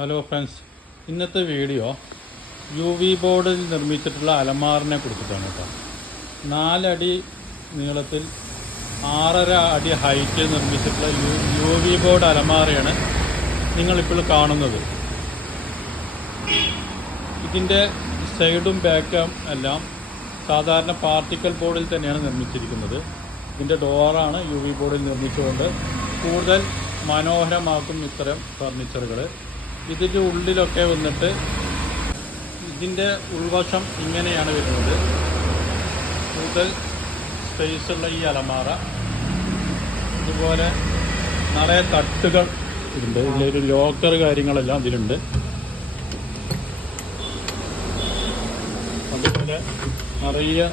Hello friends, ഇന്നത്തെ video UV ബോർഡിൽ നിർമ്മിച്ചിട്ടുള്ള അലമാറിനെ കുറിച്ചിട്ടാണ് കേട്ടോ. 4 അടി നീളത്തിൽ 6.5 അടി ഹൈറ്റിൽ നിർമ്മിച്ചിട്ടുള്ള UV ബോർഡ് അലമാറയാണ് നിങ്ങളിപ്പോൾ കാണുന്നത്. ഇതിൻ്റെ സൈഡും ബാക്കും എല്ലാം സാധാരണ പാർട്ടിക്കൽ ബോർഡിൽ തന്നെയാണ് നിർമ്മിച്ചിരിക്കുന്നത്. ഇതിൻ്റെ ഡോറാണ് UV ബോർഡിൽ നിർമ്മിച്ചുകൊണ്ട് കൂടുതൽ മനോഹരമാക്കും ഇത്തരം ഫർണിച്ചറുകൾ. ഇതിൻ്റെ ഉള്ളിലൊക്കെ വന്നിട്ട് ഇതിൻ്റെ ഉൾവശം ഇങ്ങനെയാണ് വരുന്നത്. കൂടുതൽ സ്പേസുള്ള ഈ അലമാറ ഇതുപോലെ നിറയെ തട്ടുകൾ ഉണ്ട്. ഇതിലൊരു ലോക്കർ കാര്യങ്ങളെല്ലാം ഇതിലുണ്ട്. അതുപോലെ നിറയെ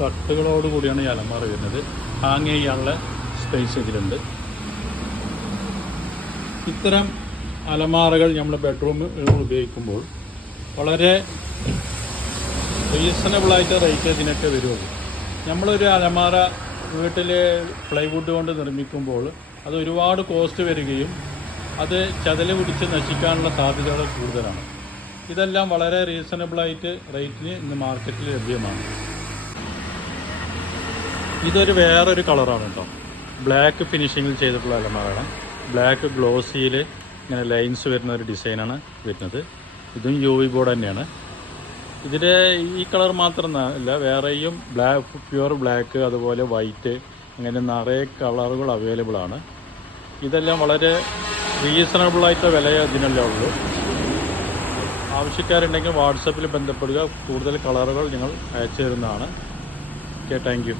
തട്ടുകളോട് കൂടിയാണ് ഈ അലമാറ വരുന്നത്. ഹാങ് ചെയ്യാനുള്ള സ്പേസ് ഇതിലുണ്ട്. ഇത്തരം അലമാറകൾ നമ്മൾ ബെഡ്റൂമിൽ ഉപയോഗിക്കുമ്പോൾ വളരെ റീസണബിളായിട്ട് റേറ്റ് ഇതിനൊക്കെ വരുള്ളൂ. നമ്മളൊരു അലമാറ വീട്ടിൽ പ്ലൈവുഡ് കൊണ്ട് നിർമ്മിക്കുമ്പോൾ അത് ഒരുപാട് കോസ്റ്റ് വരികയും അത് ചതല് പിടിച്ച് നശിക്കാനുള്ള സാധ്യതകൾ കൂടുതലാണ്. ഇതെല്ലാം വളരെ റീസണബിളായിട്ട് റേറ്റിന് ഇന്ന് മാർക്കറ്റിൽ ലഭ്യമാണ്. ഇതൊരു വേറൊരു കളറാണ് കേട്ടോ. ബ്ലാക്ക് ഫിനിഷിങ്ങിൽ ചെയ്തിട്ടുള്ള അലമാറയാണ്. ബ്ലാക്ക് ഗ്ലോസിയിൽ ഇങ്ങനെ ലൈൻസ് വരുന്ന ഒരു ഡിസൈനാണ് വരുന്നത്. ഇതും UV ബോർഡ് തന്നെയാണ്. ഇതിൽ ഈ കളർ മാത്രമല്ല, വേറെയും പ്യുവർ ബ്ലാക്ക്, അതുപോലെ വൈറ്റ്, അങ്ങനെ നിറയെ കളറുകൾ അവൈലബിൾ ആണ്. ഇതെല്ലാം വളരെ റീസണബിളായിട്ട് വില ഇതിനെല്ലാം ഉള്ളൂ. ആവശ്യക്കാരുണ്ടെങ്കിൽ വാട്സപ്പിൽ ബന്ധപ്പെടുക. കൂടുതൽ കളറുകൾ നിങ്ങൾ അയച്ചു തരുന്നതാണ്. Okay, thank you.